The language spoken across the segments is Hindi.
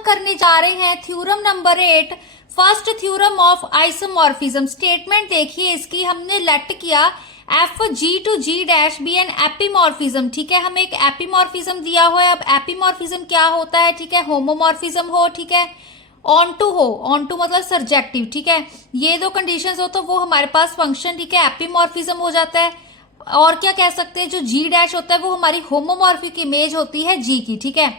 हम करने जा रहे हैं theorem number 8, first theorem of isomorphism. Statement देखिए इसकी, हमने लेट किया F G to G dash be an epimorphism. ठीक है, हमें एक एपीमॉर्फिज्म दिया हुआ है। अब एपीमॉर्फिज्म क्या होता है? ठीक है, होमोमॉर्फिज्म हो, ठीक है, ऑन टू हो, ऑन टू मतलब सर्जेक्टिव। ठीक है, ये दो कंडीशंस हो तो वो हमारे पास फंक्शन, ठीक है, एपीमॉर्फिज्म हो जाता है। और क्या कह सकते हैं, जो जी डैश होता है वो हमारी होमोमॉर्फिक इमेज होती है जी की। ठीक है,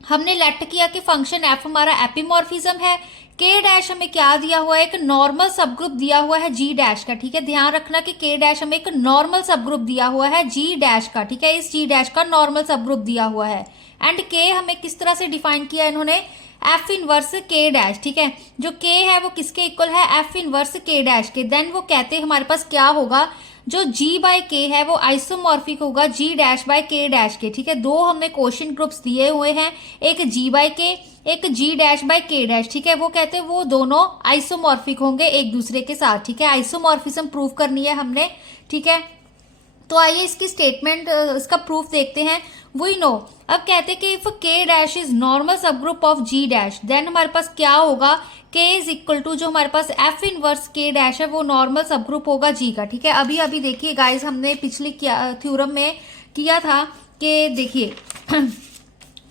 हमने लेट किया कि फंक्शन एफ हमारा एपीमॉर्फिज्म है। के डैश हमें क्या दिया हुआ है? एक नॉर्मल सब ग्रुप दिया हुआ है जी डैश का। ठीक है, ध्यान रखना कि के डैश हमें एक नॉर्मल सब ग्रुप दिया हुआ है जी डैश का। ठीक है, इस जी डैश का नॉर्मल सब ग्रुप दिया हुआ है। एंड के हमें किस तरह से डिफाइन किया इन्होंने? F inverse K dash. ठीक है, जो के है वो किसके इक्वल है? एफ इनवर्स के डैश के। देन वो कहते हैं हमारे पास क्या होगा, जो जी बाय के है वो आइसोमॉर्फिक होगा जी डैश बाय के डैश के। ठीक है, दो हमने क्वेश्चन ग्रुप्स दिए हुए हैं, एक जी बाय के, एक जी डैश बाय के डैश। ठीक है, वो कहते हैं वो दोनों आइसोमॉर्फिक होंगे एक दूसरे के साथ। ठीक है, आइसोमॉर्फिज्म प्रूव करनी है हमने। ठीक है, तो आइए इसकी स्टेटमेंट, इसका प्रूफ देखते हैं। वी नो, अब कहते हैं कि if K dash is normal subgroup of G dash, then हमारे पास क्या होगा? के इज इक्वल टू, जो हमारे पास एफ इनवर्स के डैश है वो नॉर्मल सब ग्रुप होगा जी का। ठीक है, अभी अभी देखिए गाइस, हमने पिछली थ्योरम में किया था कि देखिए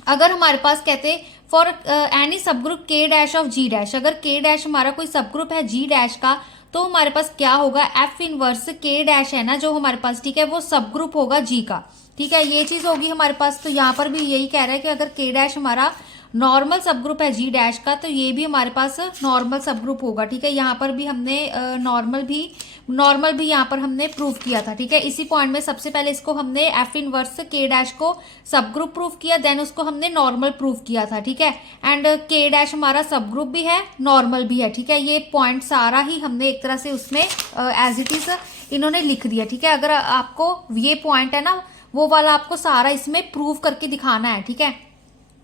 अगर हमारे पास कहते फॉर एनी सब ग्रुप के डैश ऑफ जी डैश, अगर के डैश हमारा कोई सब ग्रुप है जी डैश का, तो हमारे पास क्या होगा? एफ इनवर्स के डैश है ना जो हमारे पास, ठीक है, वो सब ग्रुप होगा जी का। ठीक है, ये चीज होगी हमारे पास। तो यहाँ पर भी यही कह रहा है कि अगर के डैश हमारा नॉर्मल सब ग्रुप है जी डैश का, तो ये भी हमारे पास नॉर्मल सब ग्रुप होगा। ठीक है, यहाँ पर भी हमने नॉर्मल भी यहाँ पर हमने प्रूव किया था। ठीक है, इसी पॉइंट में सबसे पहले इसको हमने एफ इनवर्स के डैश को सब ग्रुप प्रूव किया, देन उसको हमने नॉर्मल प्रूव किया था। ठीक है, एंड के डैश हमारा सब ग्रुप भी है, नॉर्मल भी है। ठीक है, ये पॉइंट सारा ही हमने एक तरह से उसमें एज इट इज इन्होंने लिख दिया। ठीक है, अगर आपको ये पॉइंट है ना, वो वाला आपको सारा इसमें प्रूव करके दिखाना है। ठीक है,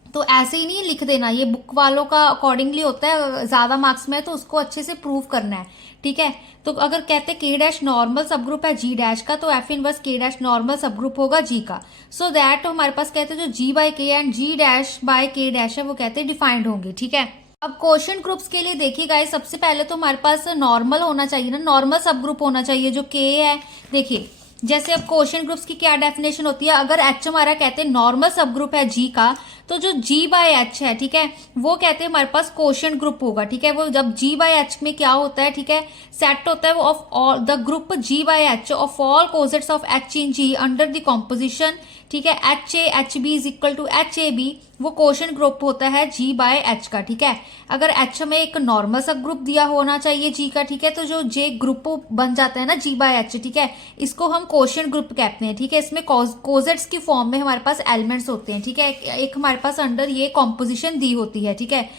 तो ऐसे ही नहीं लिख देना, ये बुक वालों का अकॉर्डिंगली होता है, ज्यादा मार्क्स में तो उसको अच्छे से प्रूव करना है। ठीक है, तो अगर कहते हैं के डैश नॉर्मल सब ग्रुप है जी डैश का, तो F inverse K dash normal सब ग्रुप होगा जी का। सो दैट हमारे पास कहते हैं जो जी बाय के and ji dash by K dash है वो कहते हैं डिफाइंड होंगे। ठीक है, अब क्वेश्चन ग्रुप्स के लिए देखिए गाइस, सबसे पहले तो हमारे पास नॉर्मल होना चाहिए ना, नॉर्मल सब ग्रुप होना चाहिए जो के है। देखिए जैसे अब क्वेश्चन ग्रुप्स की क्या डेफिनेशन होती है, अगर एच हमारा कहते हैं नॉर्मल सब ग्रुप है जी का, तो जो जी बाय एच है, ठीक है, वो कहते हैं हमारे पास क्वोशिएंट ग्रुप होगा। ठीक है, वो जब जी बाय एच में क्या होता है, ठीक है, सेट होता है वो of all the group G by H of all cosets of H in G under the composition. ठीक है, H A H B is equal to H A B, वो क्वोशिएंट ग्रुप होता है जी बाय एच का। ठीक है, अगर एच में एक नॉर्मल सब ग्रुप दिया होना चाहिए जी का, ठीक है, तो जो जे ग्रुप बन जाता है ना जी बाय एच, ठीक है, इसको हम क्वोशिएंट ग्रुप कहते हैं। ठीक है, इसमें कोजेट्स की फॉर्म में हमारे पास एलिमेंट्स होते हैं। ठीक है, एक हमारे पास अंडर ये कॉम्पोजिशन दी होती है। ठीक है,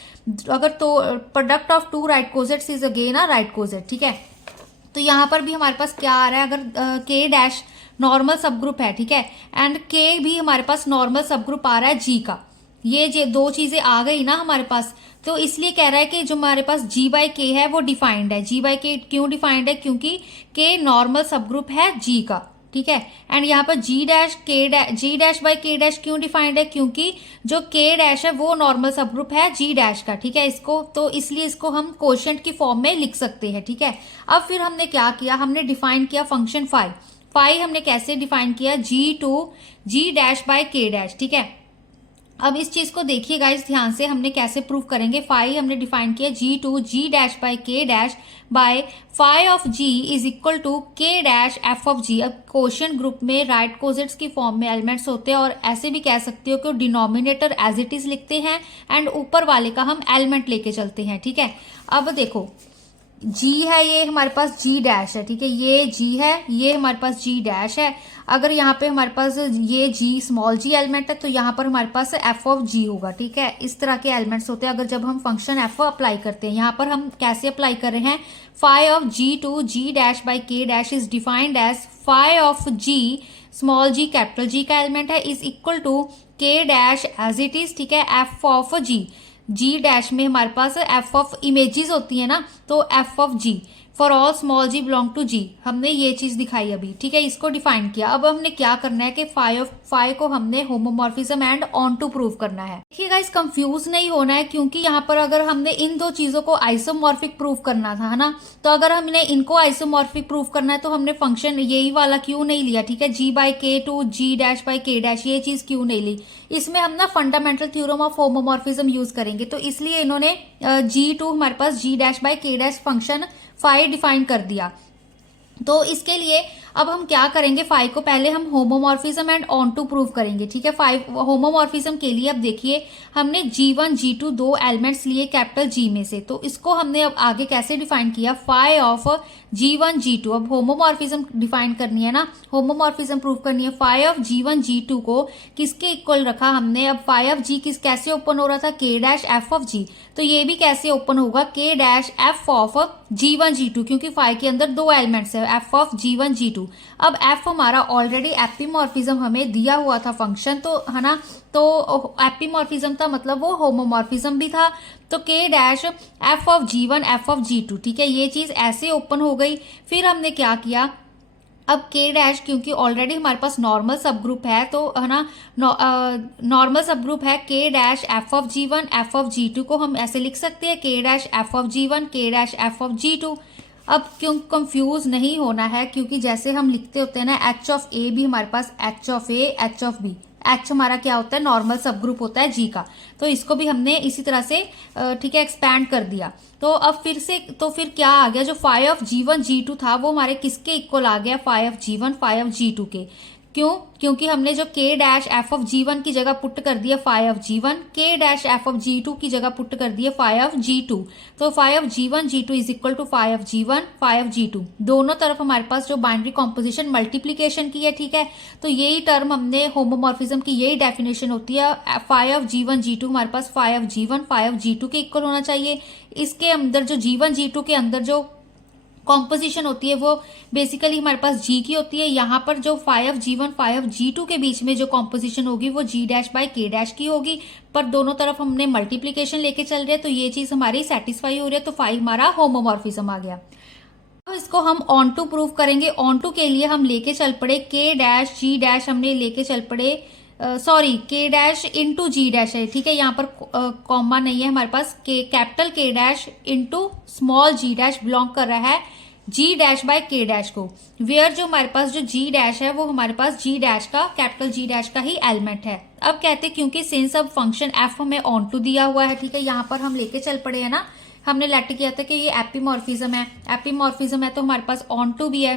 अगर तो product of two right cosets is again a right coset. ठीक है, तो यहाँ पर भी हमारे पास क्या आ रहा है, अगर के डैश नॉर्मल सब ग्रुप है, ठीक है, एंड के भी हमारे पास नॉर्मल सब ग्रुप आ रहा है जी का, ये दो चीजें आ गई ना हमारे पास, तो इसलिए कह रहा है कि जो हमारे पास जी बाय के है वो डिफाइंड है। जी बाय के क्यों डिफाइंड है? क्योंकि के नॉर्मल सब ग्रुप है जी का। ठीक है, एंड यहाँ पर जी डैश बाय के डैश क्यों डिफाइंड है? क्योंकि जो के डैश है वो नॉर्मल सब ग्रुप है जी डैश का। ठीक है, इसको तो इसलिए इसको हम क्वोशिएंट की फॉर्म में लिख सकते हैं। ठीक है, अब फिर हमने क्या किया, हमने डिफाइन किया फंक्शन फाई हमने कैसे डिफाइन किया? G to G dash by K dash. ठीक है, अब इस चीज को देखिए गाइस ध्यान से, हमने कैसे प्रूव करेंगे। फाई हमने डिफाइन किया G to G dash by K dash by phi of G is equal to K dash F of G. अब क्वोशिएंट ग्रुप में राइट कोजेट्स की फॉर्म में एलिमेंट्स होते हैं, और ऐसे भी कह सकते हो कि डिनोमिनेटर एज इट इज लिखते हैं एंड ऊपर वाले का हम एलिमेंट लेके चलते हैं। ठीक है, अब देखो जी है, ये हमारे पास जी डैश है। ठीक है, ये जी है, ये हमारे पास जी डैश है। अगर यहाँ पे हमारे पास ये जी स्मॉल जी एलिमेंट है, तो यहाँ पर हमारे पास एफ ऑफ जी होगा। ठीक है, इस तरह के एलिमेंट्स होते हैं अगर जब हम फंक्शन एफ अप्लाई करते हैं। यहाँ पर हम कैसे अप्लाई कर रहे हैं? Phi of G to G dash by K dash is defined as phi of G small G capital G का एलिमेंट है is equal to K dash as it is. ठीक है, F of G, G dash में हमारे पास एफ ऑफ इमेजेस होती है ना, तो F of G for all small G belong to G, हमने ये चीज दिखाई अभी, ठीक है, इसको डिफाइन किया। अब हमने क्या करना है कि फाई को हमने homomorphism and onto prove करना है। देखिए गाइस, कंफ्यूज नहीं होना है, क्योंकि यहाँ पर अगर हमने इन दो चीजों को आइसोमॉर्फिक प्रूव करना था, है ना, तो अगर हमने इनको आइसोमॉर्फिक प्रूव करना है तो हमने फंक्शन यही वाला क्यों नहीं लिया, ठीक है, जी बाई के to G dash by K dash, ये चीज क्यों नहीं ली। इसमें हम ना fundamental theorem of homomorphism use करेंगे, तो इसलिए इन्होंने जी टू हमारे पास जी dash by K dash function phi define कर दिया। तो इसके लिए अब हम क्या करेंगे, फाई को पहले हम homomorphism and onto prove करेंगे, ठीक है। फाई होमोमॉर्फिज्म के लिए अब देखिए हमने G1 G2 दो एलिमेंट्स लिए कैपिटल G में से, तो इसको हमने अब आगे कैसे डिफाइन किया, फाई ऑफ G1 G2। अब होमोमॉर्फिज्म डिफाइन करनी है ना, होमोमॉर्फिज्म प्रूव करनी है। फाई ऑफ G1 G2 को किसके इक्वल रखा हमने, अब फाई ऑफ G किस कैसे ओपन हो रहा था, K dash F of G, तो ये भी कैसे ओपन होगा, K dash F of G1 G2, क्योंकि फाई के अंदर दो एलिमेंट्स है, एफ ऑफ G1 G2। अब एफ हमारा ऑलरेडी एपीमॉर्फिज्म हमें दिया हुआ था फंक्शन, तो है ना, तो एपीमॉर्फिज्म था मतलब वो होमोमॉर्फिज्म भी था, तो के dash F of G1 F of G2, ठीक है, ये चीज ऐसे ओपन हो गई। फिर हमने क्या किया, अब के डैश क्योंकि ऑलरेडी हमारे पास नॉर्मल सब ग्रुप है, तो है ना, नॉर्मल सब ग्रुप है K dash F of G1 F of G2 को हम ऐसे लिख सकते हैं, के डैश एफ ऑफ G1 के डैश एफ ऑफ G2। अब क्यों कंफ्यूज नहीं होना है, क्योंकि जैसे हम लिखते होते हैं ना, एच ऑफ ए भी हमारे पास H of A H of B, H हमारा क्या होता है, नॉर्मल सब ग्रुप होता है जी का, तो इसको भी हमने इसी तरह से ठीक है एक्सपैंड कर दिया। तो अब फिर क्या आ गया, जो फाई ऑफ G1 G2 था वो हमारे किसके इक्वल आ गया, phi of G1 phi of G2 के। क्यों, क्योंकि हमने जो के डैश एफ ऑफ G1 की जगह पुट कर दिया फाई ऑफ G1, के डैश एफ ऑफ G2 की जगह पुट कर दिया फाई ऑफ G2, तो phi of G1 G2 is equal to phi of G1 phi of G2। दोनों तरफ हमारे पास जो बाइनरी कॉम्पोजिशन मल्टीप्लीकेशन की है, ठीक है, तो यही टर्म हमने होमोमॉर्फिज्म की यही डेफिनेशन होती है, फाई ऑफ G1 G2 हमारे पास phi of G1 phi of G2 के इक्वल होना चाहिए। इसके अंदर जो G1 G2 के अंदर जो कॉम्पोजिशन होती है वो बेसिकली हमारे पास जी की होती है, यहाँ पर जो phi of G1 phi of G2 के बीच में जो कॉम्पोजिशन होगी वो जी डैश बाई के डैश की होगी, पर दोनों तरफ हमने मल्टीप्लीकेशन लेके चल रहे हैं, तो ये चीज हमारी सेटिस्फाई हो रही है, तो फाई हमारा होमोमॉर्फिज्म आ गया। अब इसको हम ऑन टू प्रूव करेंगे। ऑन टू के लिए हम लेके चल पड़े के डैश जी डैश, हमने लेके चल पड़े सॉरी के डैश इंटू जी डैश है, ठीक है, यहाँ पर कॉमा नहीं है हमारे पास, के कैपिटल के dash into small G dash belong कर रहा है G dash by K dash को, वेयर जो हमारे पास जो जी डैश है वो हमारे पास जी डैश का कैपिटल जी डैश का ही एलिमेंट है। अब कहते क्योंकि सिंस अब फंक्शन एफ हमें ऑन टू दिया हुआ है, ठीक है, यहाँ पर हम लेके चल पड़े हैं ना, हमने लेट किया था कि ये एपीमॉर्फिज्म है, एपीमॉर्फिज्म है तो हमारे पास ऑन टू भी है,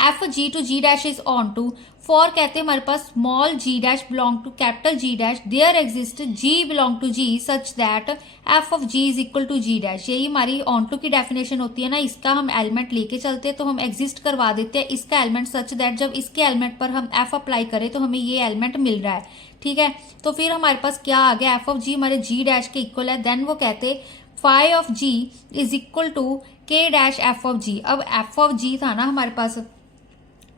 F G to G dash is onto, for कहते हैं हमारे पास small G dash belong to capital G dash, there exist G belong to G such that F of G is equal to G dash, यही हमारी ऑन टू की डेफिनेशन होती है ना, इसका हम एलिमेंट लेके चलते हैं तो हम एग्जिस्ट करवा देते हैं इसका एलिमेंट सच दैट जब इसके एलिमेंट पर हम एफ अप्लाई करें तो हमें ये एलिमेंट मिल रहा है, ठीक है। तो फिर हमारे पास क्या आ गया, एफ ऑफ जी हमारे जी डैश के इक्वल है, देन वो कहते phi of G is equal to K dash F of G. अब एफ ऑफ जी था ना हमारे पास,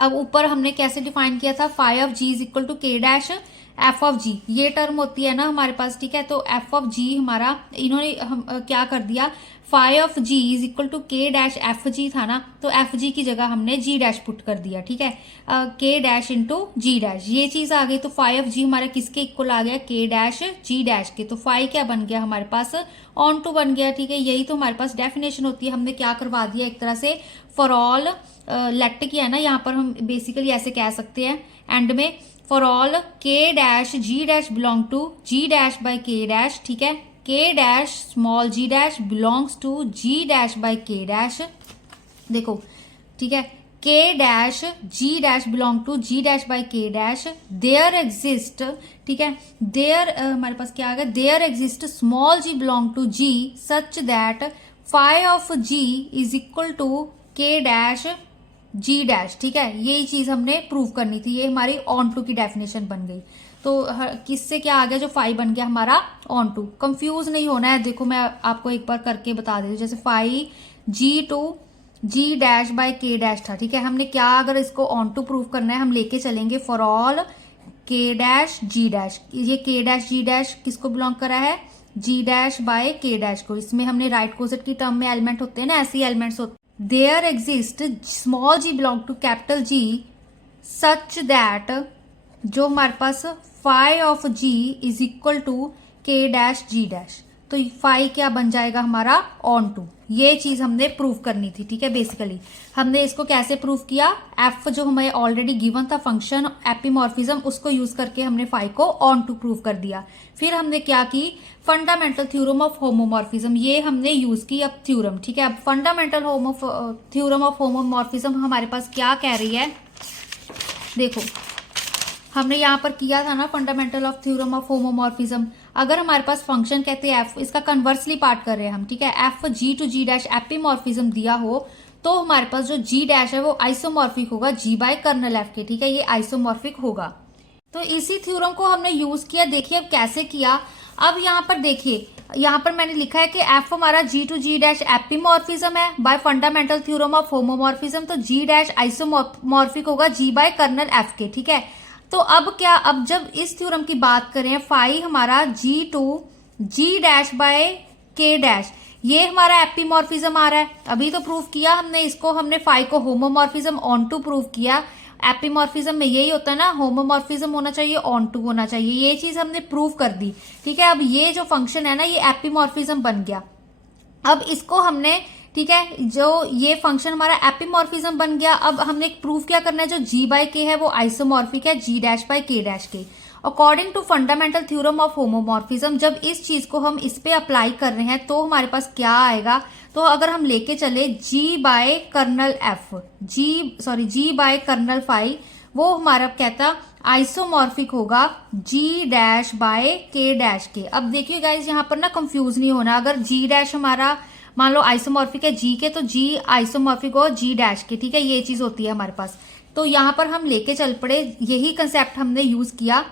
अब ऊपर हमने कैसे डिफाइन किया था, phi of G is equal to K dash F of G, ये टर्म होती है ना हमारे पास, ठीक है, तो एफ ऑफ जी हमारा इन्होंने क्या कर दिया, phi of G is equal to K dash F G था ना, तो एफ जी की जगह हमने जी डैश पुट कर दिया, ठीक है, के डैश इंटू जी डैश, ये चीज आ गई, तो फाई ऑफ जी हमारा किसके इक्वल आ गया, के डैश जी डैश के, तो फाई क्या बन गया हमारे पास, ऑन टू बन गया, ठीक है, यही तो हमारे पास डेफिनेशन होती है। हमने क्या करवा दिया एक तरह से फॉर ऑल लेट किया है ना, यहाँ पर हम बेसिकली ऐसे कह सकते हैं एंड में, for all K dash G dash belong to G dash by K dash, ठीक है, K dash small G dash belongs to G dash by K dash, देखो ठीक है, K dash G dash belong to G dash by K dash, there exist, ठीक है, देयर हमारे पास क्या आ गया, there exist small G belong to G such that phi of G is equal to K dash G dash, ठीक है, यही चीज हमने प्रूव करनी थी, ये हमारी ऑन टू की डेफिनेशन बन गई। तो किससे क्या आ गया, जो फाई बन गया हमारा ऑन टू। कंफ्यूज नहीं होना है, देखो मैं आपको एक बार करके बता देती हूँ, जैसे phi G to G dash by K dash था, ठीक है, हमने क्या अगर इसको ऑन टू प्रूव करना है, हम लेके चलेंगे for all K dash G dash, ये के डैश जी डैश किसको बिलोंग करा है, G dash by K dash को, इसमें हमने राइट कोसेट की टर्म में एलिमेंट होते हैं ना, ऐसे ही एलिमेंट्स होते। There exist small G belong to capital G such that, जो हमारे पास phi of G is equal to K dash G dash, तो फाई क्या बन जाएगा हमारा ऑन टू। ये चीज हमने प्रूव करनी थी, ठीक है। बेसिकली हमने इसको कैसे प्रूव किया, एफ जो हमें ऑलरेडी गिवन था फंक्शन एपीमॉर्फिज्म, उसको यूज करके हमने फाई को ऑन टू प्रूव कर दिया। फिर हमने क्या की, फंडामेंटल थ्योरम ऑफ होमोमॉर्फिज्म, ये हमने यूज की अब थ्योरम, ठीक है। अब फंडामेंटल थ्योरम ऑफ होमोमॉर्फिज्म हमारे पास क्या कह रही है, देखो हमने यहाँ पर किया था ना fundamental of theorem of homomorphism. अगर हमारे पास फंक्शन कहते हैं एफ, इसका कन्वर्सली पार्ट कर रहे हैं हम, ठीक है। F G to G dash epimorphism दिया हो तो हमारे पास जो जी डैश है वो आइसोमॉर्फिक होगा जी बाय कर्नल एफ के, ठीक है। ये आइसोमॉर्फिक होगा। तो इसी थ्योरम को हमने यूज किया। देखिए अब कैसे किया। अब यहाँ पर देखिए, यहाँ पर मैंने लिखा है कि एफ हमारा जी टू जी डैश एपीमॉर्फिज्म है by fundamental theorem of homomorphism, तो जी डैश आइसोमॉर्फिक होगा जी बाय कर्नल एफ के, ठीक है। तो अब क्या, अब जब इस थ्योरम की बात करें, फाई हमारा जी to G dash by K dash, ये हमारा एपीमॉर्फिज्म आ रहा है। अभी तो प्रूव किया हमने इसको, हमने फाई को होमोमॉर्फिज्म ऑन टू प्रूव किया। एपीमॉर्फिज्म में यही होता है ना, होमोमॉर्फिज्म होना चाहिए, ऑन टू होना चाहिए, ये चीज हमने प्रूव कर दी, ठीक है। अब ये जो फंक्शन है ना, ये एपीमॉर्फिज्म बन गया। अब इसको हमने, ठीक है, जो ये फंक्शन हमारा एपीमॉर्फिज्म बन गया। अब हमने एक प्रूफ क्या करना है, जो जी बाय के है वो आइसोमॉर्फिक है G dash by K dash के, according to fundamental theorem of homomorphism. जब इस चीज को हम इस पे अप्लाई कर रहे हैं तो हमारे पास क्या आएगा, तो अगर हम लेके चले जी by kernel F, ji by kernel phi, वो हमारा कहता आइसोमॉर्फिक होगा जी डैश बाय के डैश के। अब देखिए गाइज, यहाँ पर ना कंफ्यूज नहीं होना। अगर जी डैश हमारा मान लो आइसोमॉर्फिक है जी के, तो जी आइसोमॉर्फिक हो जी डैश के, ठीक है। ये चीज होती है हमारे पास। तो यहाँ पर हम लेके चल पड़े, यही कंसेप्ट हमने यूज किया।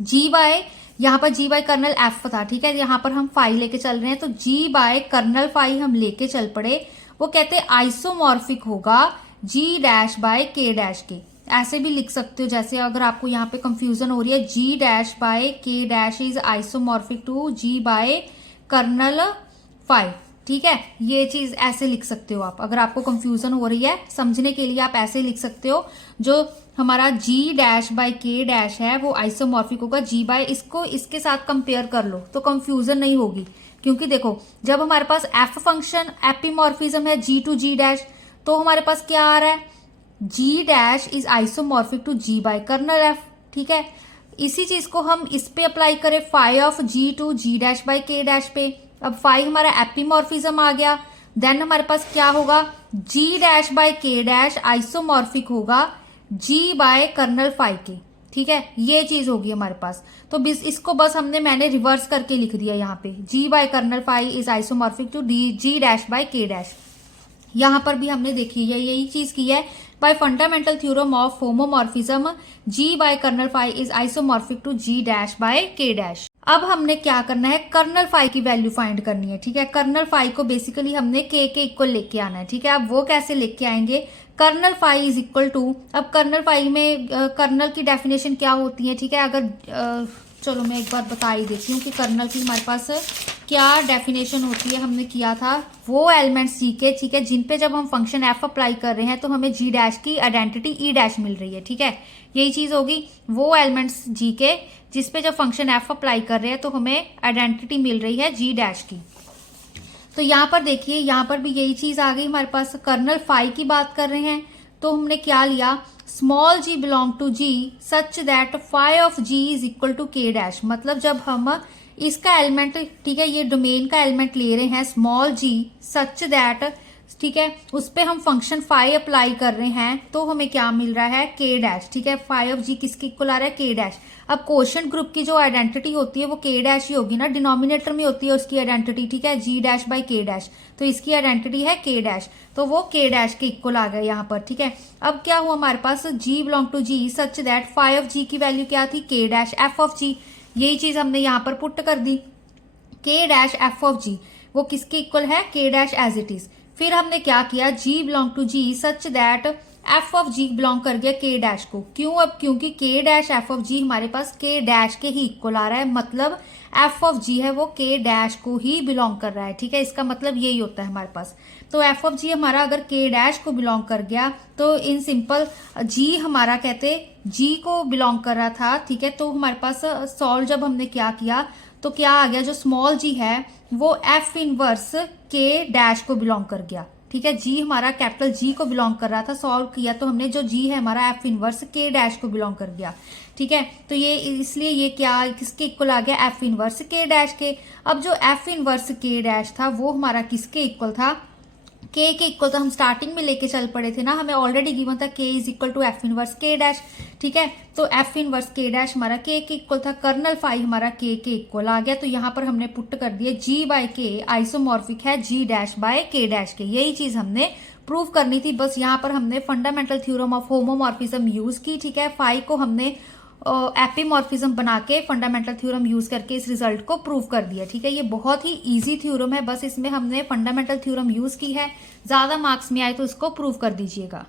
जी बाय, यहाँ पर जी बाय कर्नल एफ था, ठीक है। यहाँ पर हम फाई लेके चल रहे हैं, तो जी बाय कर्नल फाई हम लेके चल पड़े। वो कहते हैं आइसोमॉर्फिक होगा जी डैश बाय के डैश के। ऐसे भी लिख सकते हो, जैसे अगर आपको यहाँ पे कंफ्यूजन हो रही है, G dash by K dash is isomorphic to G by kernel phi, ठीक है। ये चीज ऐसे लिख सकते हो आप, अगर आपको कंफ्यूजन हो रही है समझने के लिए आप ऐसे लिख सकते हो। जो हमारा जी डैश बाय के डैश है वो आइसोमॉर्फिक होगा जी बाय, इसको इसके साथ कंपेयर कर लो तो कंफ्यूजन नहीं होगी। क्योंकि देखो, जब हमारे पास एफ फंक्शन एपीमॉर्फिज्म है जी टू जी डैश, तो हमारे पास क्या आ रहा है, G dash is isomorphic to G by kernel F, ठीक है। इसी चीज को हम इस पे अप्लाई करें phi of G to G dash by K dash पे। अब फाई हमारा एपीमॉर्फिज्म आ गया, देन हमारे पास क्या होगा, जी dash by K dash isomorphic होगा जी बाय कर्नल फाई के, ठीक है। ये चीज होगी हमारे पास। तो इसको बस मैंने रिवर्स करके लिख दिया यहाँ पे, G by kernel phi is isomorphic to G dash by K dash. यहाँ पर भी हमने देखी है यही चीज की है, by fundamental theorem of homomorphism G by kernel phi is isomorphic to G dash by K dash. अब हमने क्या करना है, कर्नल फाई की वैल्यू फाइंड करनी है, ठीक है। कर्नल फाई को बेसिकली हमने के इक्वल लेके आना है, ठीक है। अब वो कैसे लेके आएंगे, kernel phi is equal to, अब कर्नल फाई में कर्नल की डेफिनेशन क्या होती है, ठीक है। अगर चलो मैं एक बार बता ही देती हूँ कि कर्नल की हमारे पास क्या डेफिनेशन होती है। हमने किया था वो एलिमेंट्स जी के, ठीक है, जिन पे जब हम फंक्शन एफ अप्लाई कर रहे हैं तो हमें जी डैश की आइडेंटिटी ई डैश मिल रही है, ठीक है। यही चीज होगी, वो एलिमेंट्स जी के जिस पे जब फंक्शन एफ अप्लाई कर रहे हैं तो हमें आइडेंटिटी मिल रही है जी डैश की। तो यहाँ पर देखिए, यहाँ पर भी यही चीज आ गई हमारे पास। कर्नल फाई की बात कर रहे हैं तो हमने क्या लिया, small G belong to G such that phi of G is equal to K dash. मतलब जब हम इसका एलिमेंट, ठीक है, ये डोमेन का एलिमेंट ले रहे हैं स्मॉल जी सच दैट, ठीक है, उस पे हम फंक्शन फाई अप्लाई कर रहे हैं तो हमें क्या मिल रहा है, के डैश, ठीक है। फाई ऑफ जी किसके इक्वल आ रहा है, के डैश। अब कोशेंट ग्रुप की जो आइडेंटिटी होती है वो के डैश ही होगी ना, डिनोमिनेटर में होती है उसकी आइडेंटिटी, ठीक है, G dash by K dash. तो इसकी आइडेंटिटी है के डैश, तो वो के डैश के इक्वल आ गए यहाँ पर, ठीक है। अब क्या हुआ हमारे पास, G belong to G such that phi of G की वैल्यू क्या थी, के डैश एफ ऑफ जी। यही चीज हमने यहाँ पर पुट कर दी, के डैश एफ ऑफ जी वो किसके इक्वल है, K dash as it is. फिर हमने क्या किया, G belong to G such that F of G belong कर गया के डैश को। क्यों? अब क्योंकि के डैश एफ ऑफ जी हमारे पास के डैश के ही इक्वल आ रहा है, मतलब एफ ऑफ जी है वो के डैश को ही बिलोंग कर रहा है। ठीक है, इसका मतलब यही होता है हमारे पास। तो एफ ऑफ जी हमारा अगर के डैश को बिलोंग कर गया तो इन सिंपल जी हमारा कहते जी को बिलोंग कर रहा था। ठीक है, तो हमारे पास सॉल्व जब हमने क्या किया तो क्या आ गया, जो स्मॉल जी है वो एफ इनवर्स के डैश को बिलोंग कर गया। ठीक है, जी हमारा कैपिटल जी को बिलोंग कर रहा था, सॉल्व किया तो हमने जो जी है हमारा एफ इनवर्स के डैश को बिलोंग कर गया। ठीक है, तो ये इसलिए ये क्या किसके इक्वल आ गया, एफ इनवर्स के डैश के। अब जो एफ इनवर्स के डैश था वो हमारा किसके इक्वल था, के इक्वल। तो हम स्टार्टिंग में लेके चल पड़े थे ना, हमें ऑलरेडी गिवन था K is equal to F inverse K dash. ठीक है, तो एफ इनवर्स के डैश हमारा के इक्वल था, कर्नल फाई हमारा के इक्वल आ गया। तो यहाँ पर हमने पुट कर दिया जी बाय के आइसोमॉर्फिक है G dash by K dash के। यही चीज हमने प्रूव करनी थी, बस यहाँ पर हमने fundamental theorem of homomorphism use की। ठीक है, फाई को हमने एपीमॉर्फिज्म बना के फंडामेंटल थ्योरम यूज करके इस रिजल्ट को प्रूव कर दिया। ठीक है, ये बहुत ही इजी थ्योरम है, बस इसमें हमने फंडामेंटल थ्योरम यूज की है। ज्यादा मार्क्स में आए तो इसको प्रूव कर दीजिएगा।